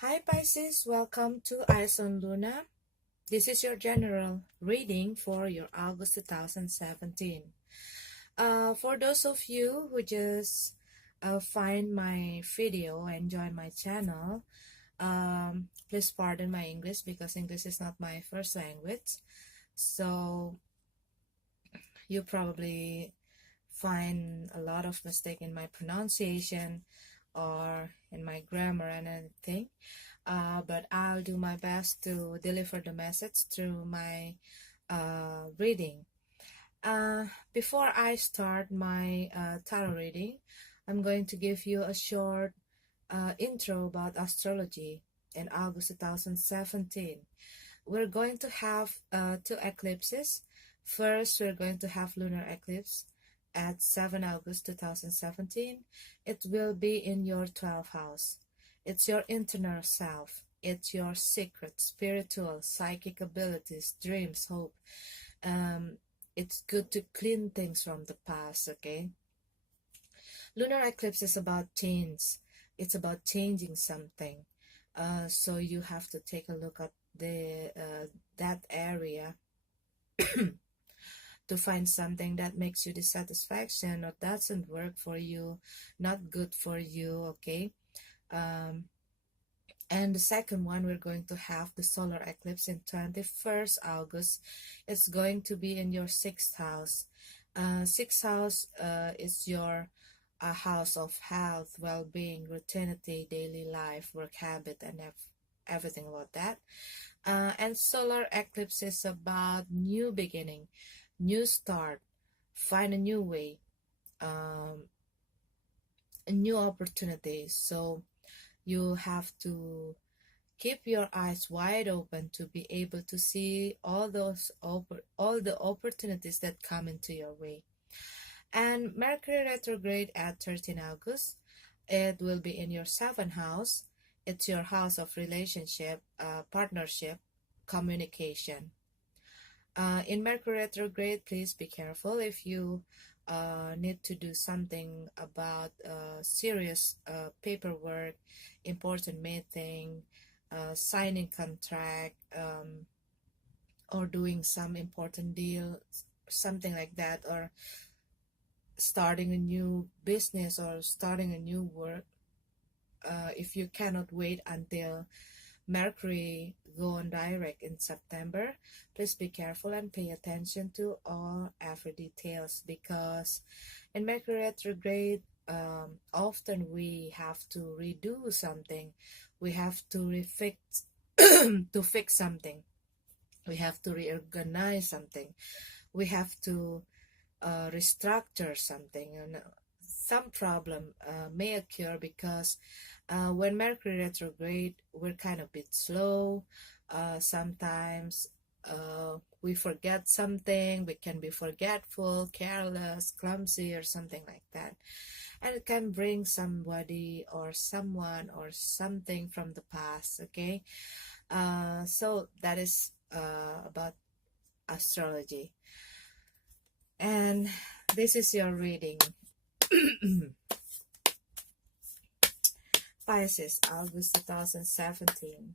Hi Pisces, welcome to Eyes on Luna. This is your general reading for your August 2017. For those of you who just find my video and join my channel, please pardon my English because English is not my first language. So you probably find a lot of mistake in my pronunciation or in my grammar and anything. But I'll do my best to deliver the message through my reading. Before I start my tarot reading, I'm going to give you a short intro about astrology in August 2017. We're going to have two eclipses. First, we're going to have lunar eclipse at 7 August 2017. It will be in your 12th house. It's your internal self. It's your secret, spiritual, psychic abilities, dreams, hope. It's good to clean things from the past, okay? Lunar eclipse is about change. It's about changing something. So you have to take a look at the that area to find something that makes you dissatisfaction or doesn't work for you, not good for you, okay? And the second one, we're going to have the solar eclipse in 21st August. It's going to be in your 6th house. 6th house is your house of health, well-being, routinity, daily life, work habit, and everything about that. And solar eclipse is about new beginning, new start, find a new way, a new opportunity. So you have to keep your eyes wide open to be able to see all the opportunities that come into your way. And Mercury retrograde at 13 August, it will be in your 7th house. It's your house of relationship, partnership, communication. In Mercury retrograde, please be careful if you need to do something about serious paperwork, important meeting, signing contract, or doing some important deal, something like that, or starting a new business or starting a new work. If you cannot wait until Mercury go on direct in September, please be careful and pay attention to every details, because in Mercury retrograde, often we have to redo something, we have to refix to fix something, we have to reorganize something, we have to restructure something, and some problem may occur because when Mercury retrograde, we're kind of a bit slow. Sometimes we forget something, we can be forgetful, careless, clumsy, or something like that. And it can bring somebody or someone or something from the past, okay? So that is about astrology. And this is your reading. Pisces, August 2017.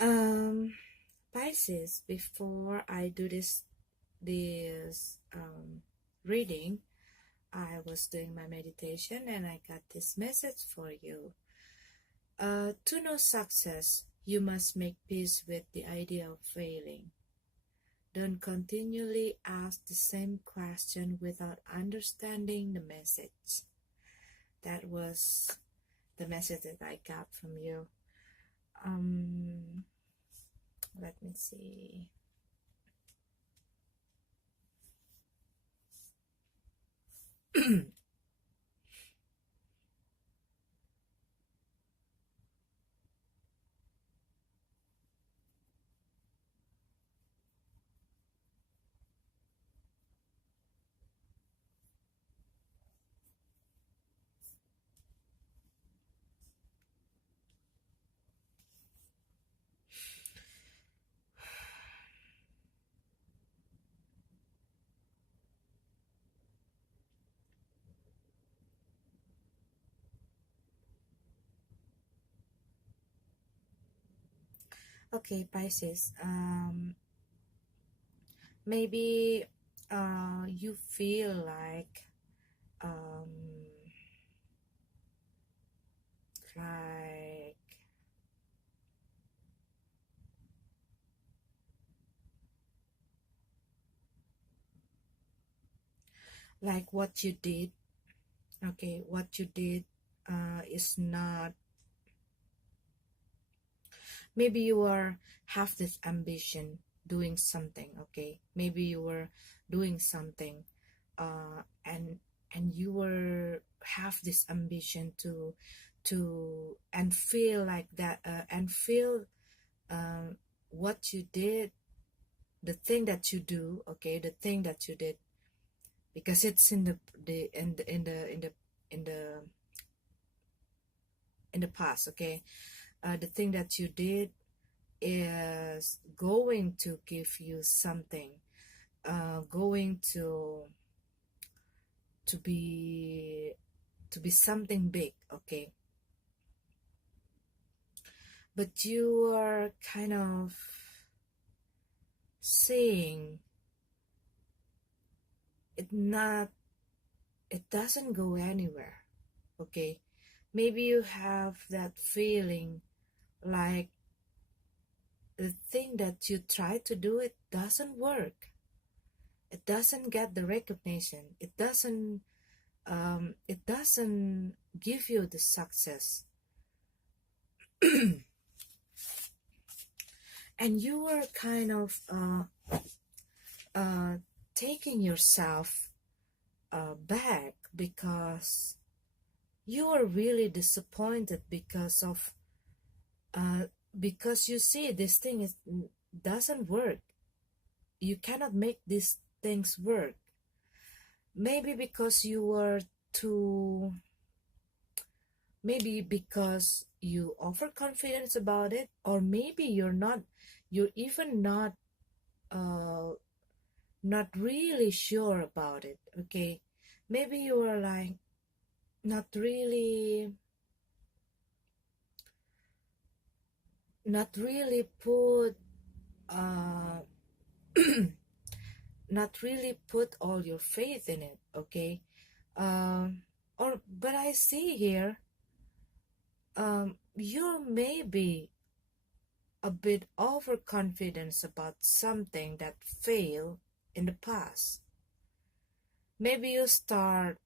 um Pisces, before I do this reading, I was doing my meditation and I got this message for you. To know success, you must make peace with the idea of failing. Don't continually ask the same question without understanding the message. That was the message that I got from you. Let me see. Okay, Pisces. Maybe you feel um like what you did. Okay, what you did is not. Maybe you are have this ambition doing something. Okay, maybe you were doing something, and you were have this ambition to and feel like that, and feel what you did, the thing that you do. Okay, the thing that you did, because it's in the in the past. Okay, the thing that you did is going to give you something, going to be to be something big. Okay, but you are kind of seeing it not, it doesn't go anywhere. Okay, maybe you have that feeling like the thing that you try to do, it doesn't work, it doesn't get the recognition, it doesn't give you the success. And you were kind of uh, taking yourself back, because you are really disappointed because you see this thing doesn't work, you cannot make these things work. Maybe because you were too, maybe because you overconfidence about it, or maybe you're even uh not really sure about it. Okay, maybe you are like not really not really put uh not really put all your faith in it, okay? Or but I see here, you're maybe a bit overconfident about something that failed in the past. Maybe you start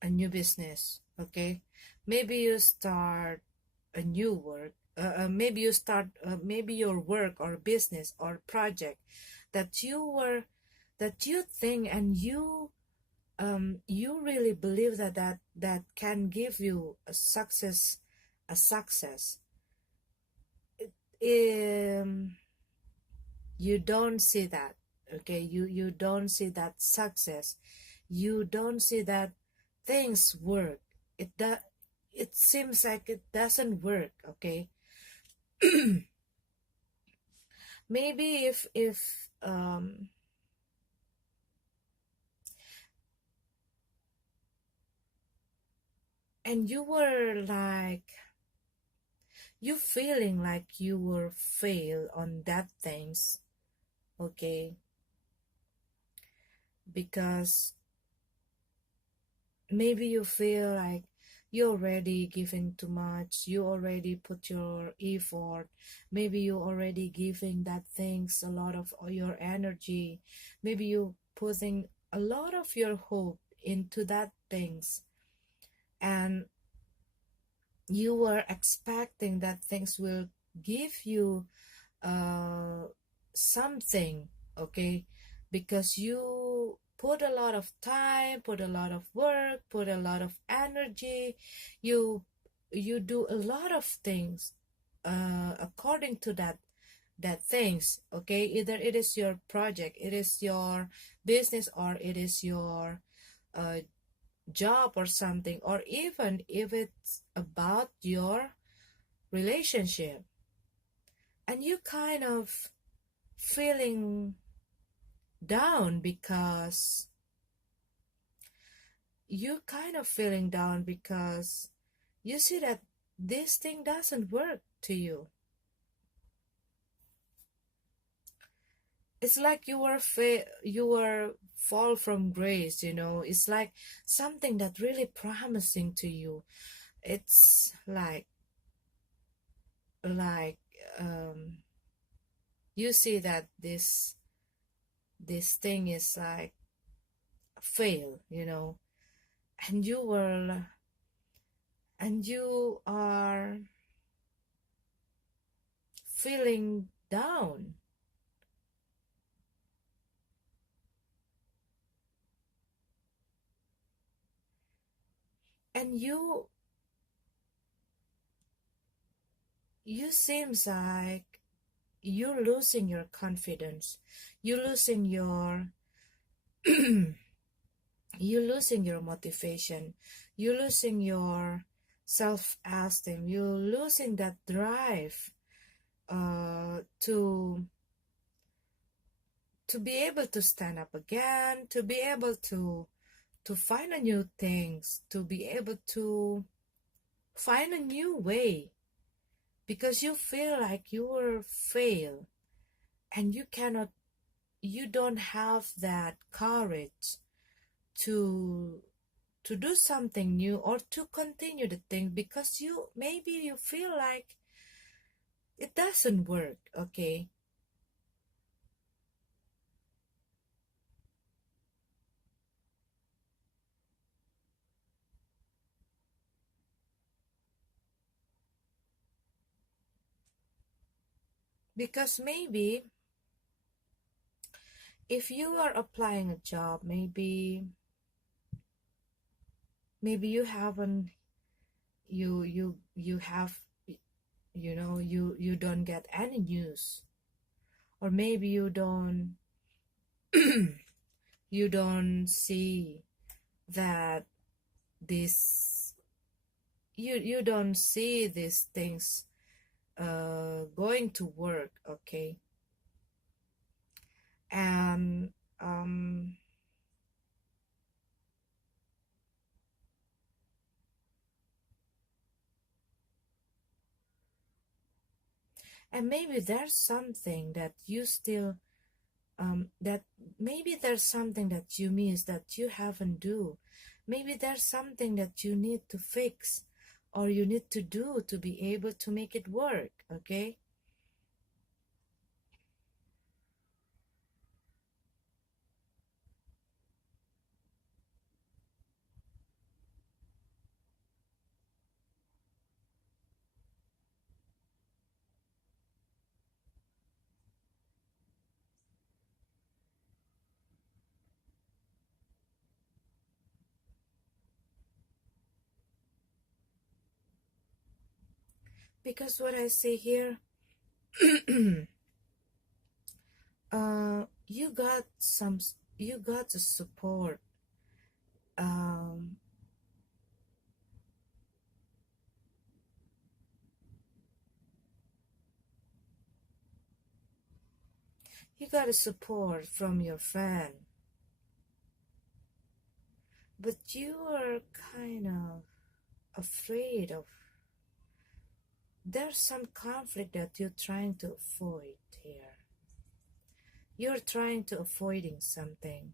a new business, okay? Maybe you start a new work. Maybe you start maybe your work or business or project that you think and you really believe that can give you a success. um you don't see that, okay? You don't see that success. You don't see that things work. It seems like it doesn't work, okay? Maybe if and you were like you feeling like you were fail on that things, okay? Because maybe you feel like you already giving too much, you already put your effort, maybe you already giving that things a lot of your energy, maybe you putting a lot of your hope into that things, and you were expecting that things will give you uh something, okay? Because you put a lot of time, put a lot of work, put a lot of energy, you you do a lot of things according to that things, okay? Either it is your project, it is your business, or it is your uh, job or something, or even if it's about your relationship, and you kind of feeling down because you see that this thing doesn't work to you. It's like you were fall from grace, it's like something that really promising to you. It's like um you see that this thing is like fail, and you are feeling down, and you seems like you're losing your confidence, you're losing your you're losing your motivation, you're losing your self-esteem, you're losing that drive to be able to stand up again, to be able to find a new things, to be able to find a new way, because you feel like you will fail, and you don't have that courage to do something new or to continue the thing, because you feel like it doesn't work, okay? Because maybe if you are applying a job, maybe you haven't you have you don't get any news, or maybe you don't see that this you don't see these things going to work, okay? And um And maybe there's something that you still that maybe there's something that you miss that you haven't do. Maybe there's something that you need to fix or you need to do to be able to make it work. Okay. Because what I say here, you got some, you got the support. Um, you got a support from your friend, but you are kind of afraid of. There's some conflict that you're trying to avoid here. You're trying to avoiding something,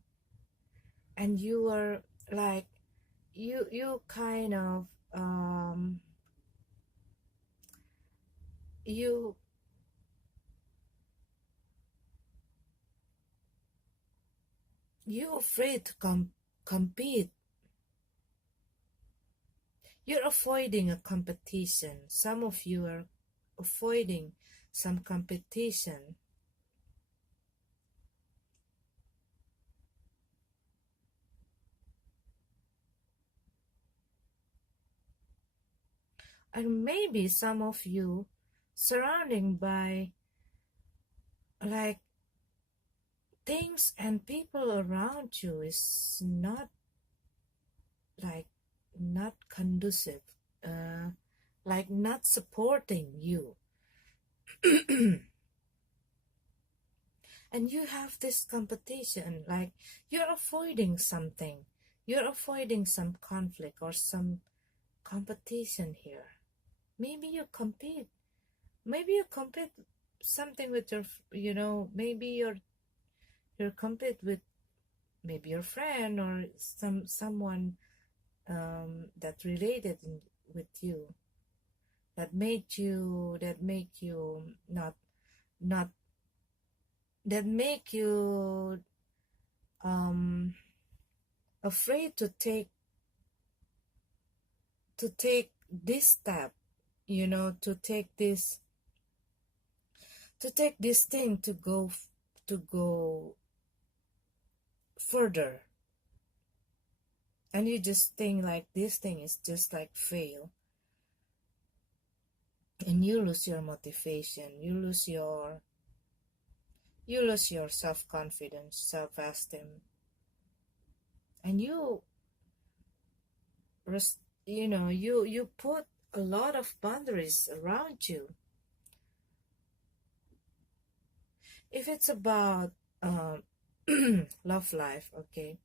and you are like, you kind of you you afraid to compete. You're avoiding a competition. Some of you are avoiding some competition. And maybe some of you surrounding by like things and people around you is not like not conducive, uh, like not supporting you. And you have this competition, like you're avoiding something, you're avoiding some conflict or some competition here. Maybe you compete, maybe you compete something with your, maybe you're compete with maybe your friend or someone that related with you, that make you not that make you um afraid to take this step, to take this thing to go further. And you just think like this thing is just like fail, and you lose your motivation, you lose your self-confidence, self-esteem, and you put a lot of boundaries around you. If it's about um, love life, okay,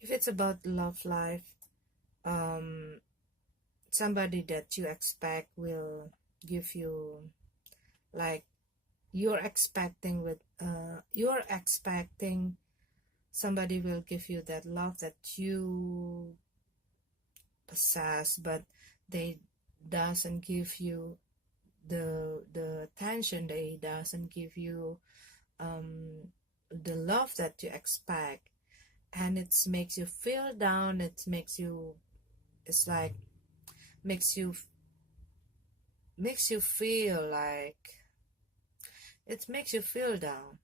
if it's about love life, um, somebody that you expect will give you, like, you're expecting somebody will give you that love that you possess, but they doesn't give you the attention, they doesn't give you the love that you expect, and it makes you feel down. It's like makes you makes you feel like it makes you feel down.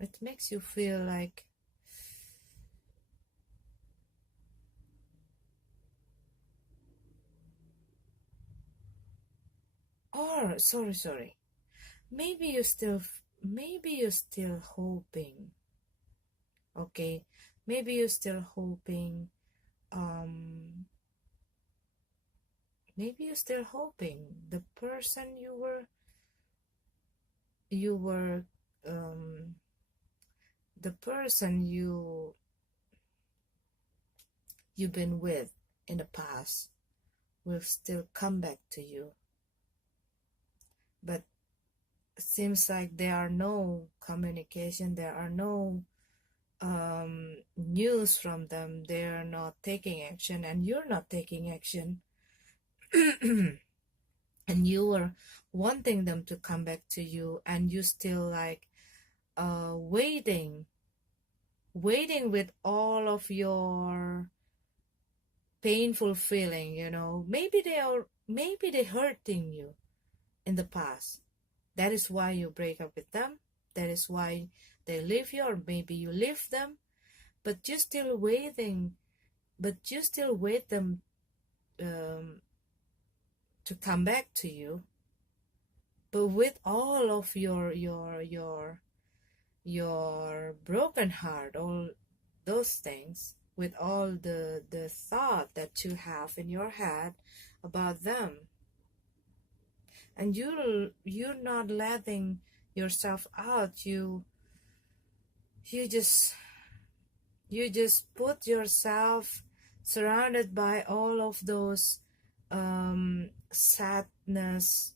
It makes you feel like, or sorry, maybe you're still hoping, okay, maybe you're still hoping um Maybe you're still hoping the person you were um, the person you've been with in the past will still come back to you. But it seems like there are no communication, there are no news from them. They're not taking action, and you're not taking action. And you were wanting them to come back to you, and you still like waiting with all of your painful feeling, maybe they hurting you in the past. That is why you break up with them. That is why they leave you, or maybe you leave them, but you still waiting, but you still wait them um, to come back to you. But with all of your broken heart, all those things, with all the thought that you have in your head about them, and you're not letting yourself out. You just put yourself surrounded by all of those sadness,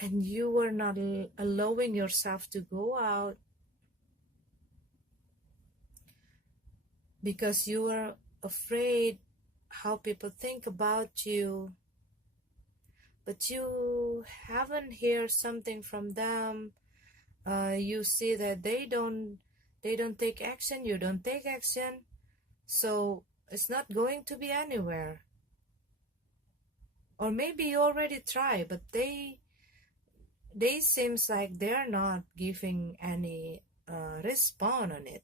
and you were not allowing yourself to go out because you were afraid how people think about you. But you haven't heard something from them. You see that they don't take action, you don't take action, so it's not going to be anywhere. Or maybe you already try, but they seems like they're not giving any response on it.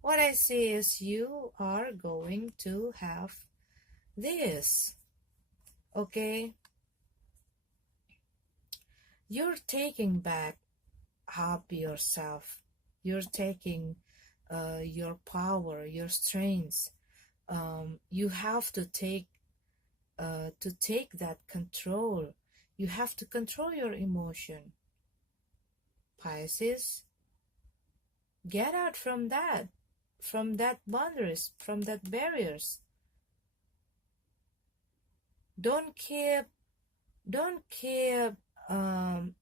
What I see is you are going to have this, okay? You're taking back up yourself. You're taking your power, your strengths. You have to take that control. You have to control your emotion. Pisces, get out from that boundaries, from that barriers. Don't keep um,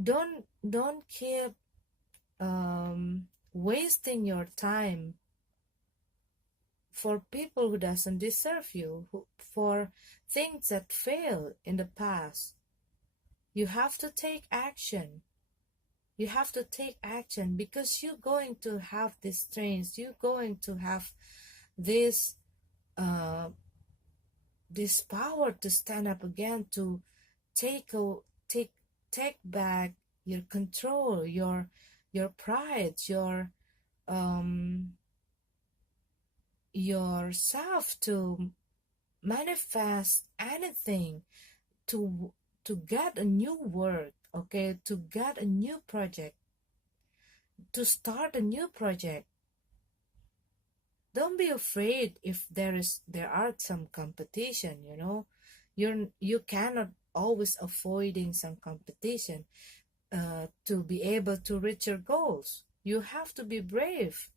don't keep wasting your time for people who doesn't deserve you, for things that fail in the past. You have to take action. You have to take action, because you're going to have these strengths. You're going to have this this power to stand up again, to take back your control, your pride, yourself, to manifest anything, to get a new work, okay, to get a new project, to start a new project. Don't be afraid if there are some competition. You cannot always avoiding some competition to be able to reach your goals. You have to be brave,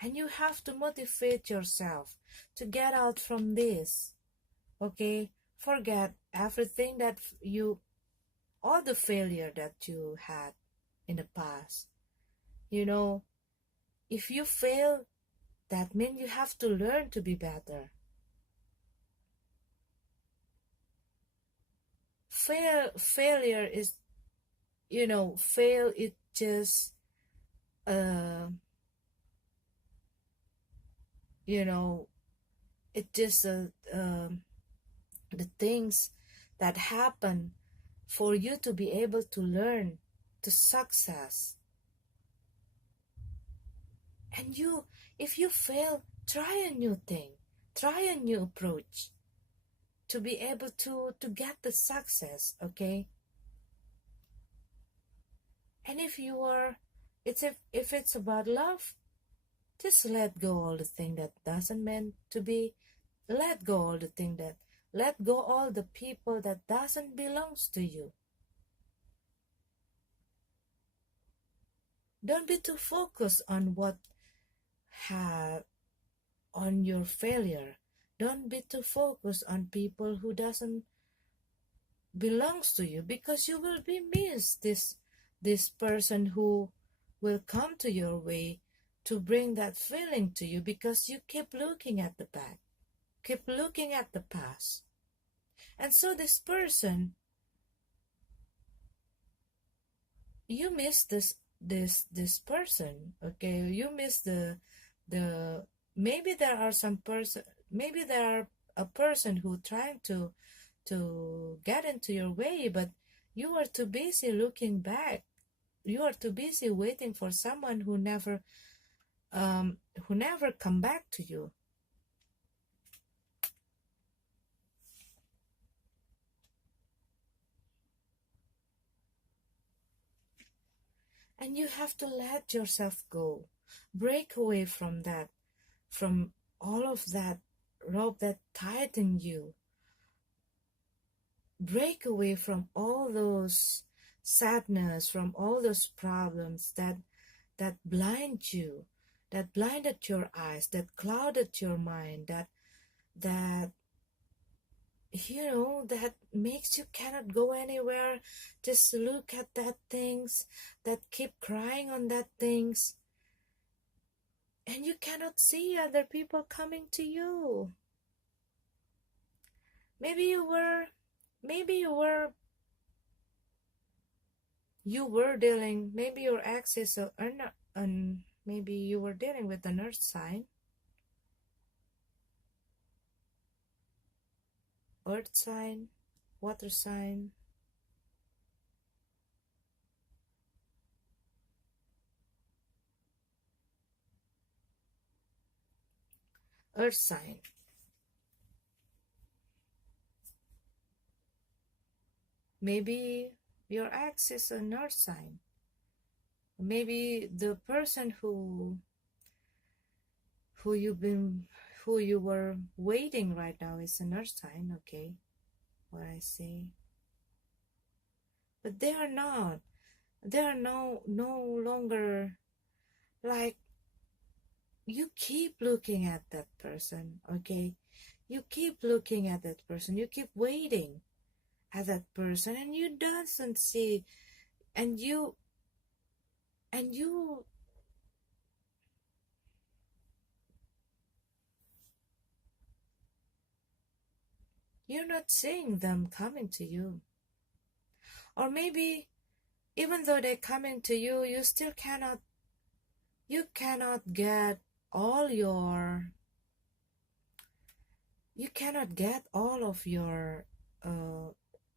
and you have to motivate yourself to get out from this, okay? Forget everything that all the failure that you had in the past. If you fail, that means you have to learn to be better. Failure is, fail it just, it just the things that happen for you to be able to learn to success. And if you fail, try a new thing, try a new approach to be able to get the success, okay? And if it's about love, just let go all the thing that doesn't meant to be. Let go all the thing that let go all the people that doesn't belongs to you. Don't be too focused on what have on your failure. Don't be too focused on people who doesn't belongs to you, because you will be missed this person who will come to your way to bring that feeling to you, because you keep looking at the back, keep looking at the past. And so this person, you miss this person, okay? You miss the maybe there are some person, maybe there are a person who trying to get into your way, but you are too busy looking back. You are too busy waiting for someone who never come back to you. And you have to let yourself go. Break away from that, from all of that rope that tighten you. Break away from all those sadness, from all those problems that blind you, that blinded your eyes, that clouded your mind, that that makes you cannot go anywhere. Just look at that things, that keep crying on that things, and you cannot see other people coming to you. Maybe you were dealing, maybe your ex is maybe you were dealing with an earth sign, water sign, earth sign. Maybe your ex is an earth sign. Maybe the person who you were waiting right now is an earth sign, okay? What I say. But they are not. They are no longer, like, you keep looking at that person, okay? You keep looking at that person. You keep waiting at that person, and you doesn't see, and you you're not seeing them coming to you. Or maybe even though they're coming to you, you still cannot get all your you cannot get all of your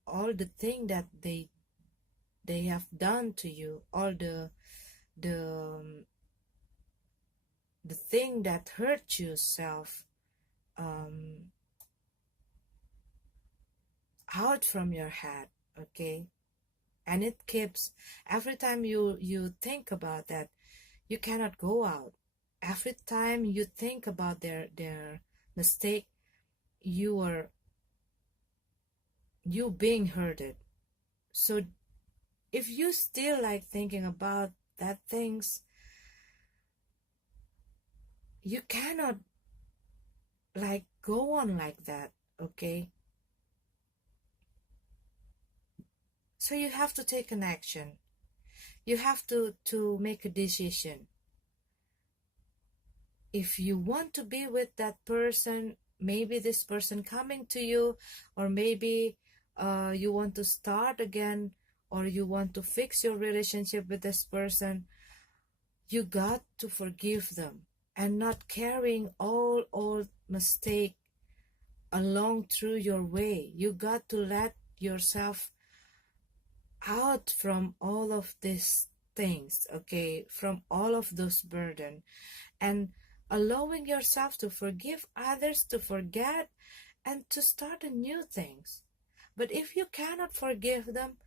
all the thing that they have done to you, all the the thing that hurt yourself out from your head, okay? And it keeps, every time you think about that, you cannot go out. Every time you think about their mistake, you being hurted. So if you still like thinking about that things, you cannot like go on like that, okay? So you have to take an action. You have to make a decision. If you want to be with that person, maybe this person coming to you, or maybe you want to start again, or you want to fix your relationship with this person, you got to forgive them and not carrying all old mistake along through your way. You got to let yourself out from all of these things, okay, from all of those burden, and allowing yourself to forgive others, to forget, and to start a new things. But if you cannot forgive them,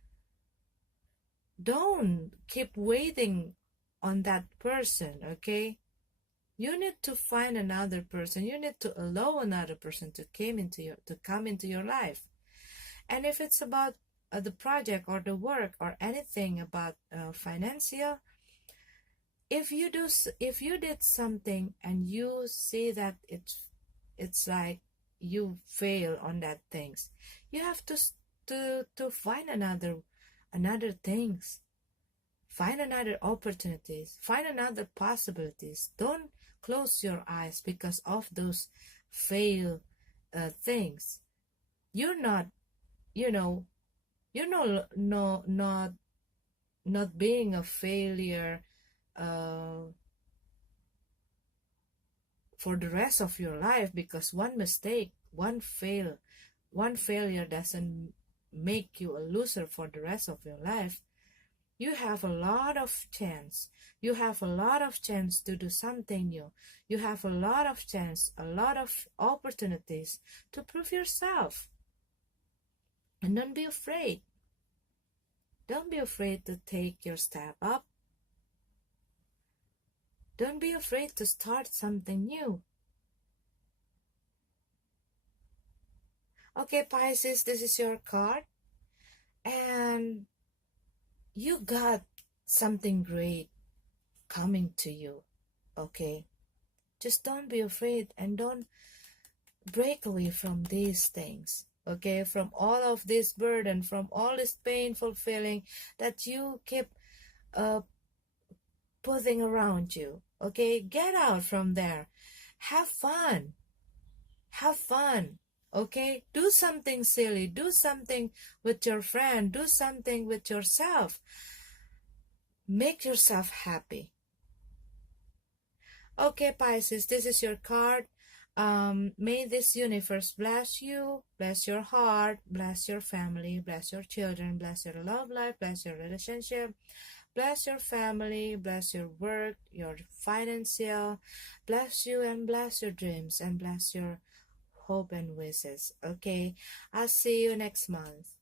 don't keep waiting on that person, okay? You need to find another person. You need to allow another person to come into your life. And if it's about the project or the work or anything about financial, if you did something and you see that it's like you fail on that things, you have to find another things, find another opportunities, find another possibilities. Don't close your eyes because of those fail things. You're not, you know, you're not being a failure uh, for the rest of your life, because one mistake, one failure doesn't make you a loser for the rest of your life. You have a lot of chance. You have a lot of chance to do something new. You have a lot of chance, a lot of opportunities to prove yourself. And don't be afraid. Don't be afraid to take your step up. Don't be afraid to start something new. Okay, Pisces, this is your card. And you got something great coming to you, okay? Just don't be afraid and don't break away from these things, okay? From all of this burden, from all this painful feeling that you keep uh, putting around you, okay? Get out from there. Have fun. Have fun. Okay, do something silly, do something with your friend, do something with yourself. Make yourself happy. Okay, Pisces, this is your card. May this universe bless you, bless your heart, bless your family, bless your children, bless your love life, bless your relationship, bless your family, bless your work, your financial, bless you and bless your dreams and bless your hope and wishes. Okay, I'll see you next month.